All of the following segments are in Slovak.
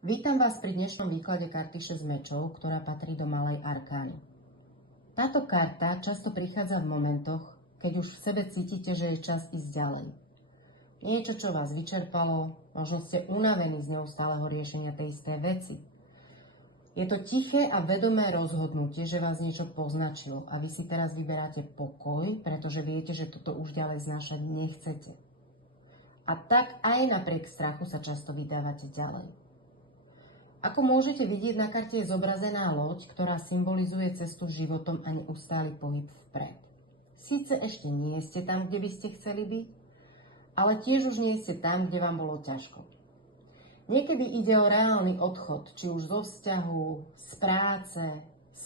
Vítam vás pri dnešnom výklade karty 6 mečov, ktorá patrí do malej arkány. Táto karta často prichádza v momentoch, keď už v sebe cítite, že je čas ísť ďalej. Niečo, čo vás vyčerpalo, možno ste unavení z neustáleho riešenia tej istej veci. Je to tiché a vedomé rozhodnutie, že vás niečo poznačilo a vy si teraz vyberáte pokoj, pretože viete, že toto už ďalej znášať nechcete. A tak aj napriek strachu sa často vydávate ďalej. Ako môžete vidieť, na karte je zobrazená loď, ktorá symbolizuje cestu životom a neustály pohyb vpred. Síce ešte nie ste tam, kde by ste chceli byť, ale tiež už nie ste tam, kde vám bolo ťažko. Niekedy ide o reálny odchod, či už zo vzťahu, z práce, z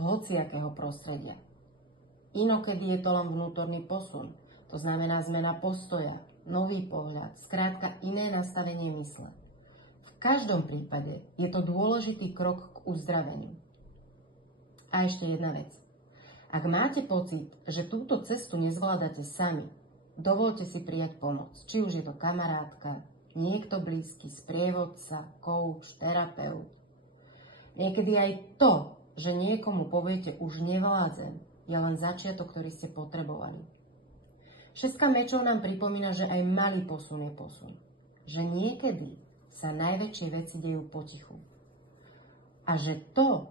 hociakého prostredia. Inokedy je to len vnútorný posun, to znamená zmena postoja, nový pohľad, skrátka iné nastavenie mysle. V každom prípade je to dôležitý krok k uzdraveniu. A ešte jedna vec. Ak máte pocit, že túto cestu nezvládate sami, dovoľte si prijať pomoc. Či už je to kamarátka, niekto blízky, sprievodca, coach, terapeut. Niekedy aj to, že niekomu poviete už nevládzem, je len začiatok, ktorý ste potrebovali. Šestka mečov nám pripomína, že aj malý posun je posun. Že niekedy sa najväčšie veci dejú potichu. A že to,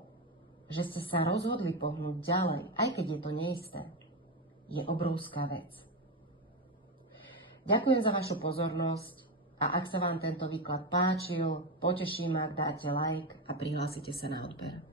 že ste sa rozhodli pohnúť ďalej, aj keď je to neisté, je obrovská vec. Ďakujem za vašu pozornosť a ak sa vám tento výklad páčil, poteším ma, ak dáte like a prihlásite sa na odber.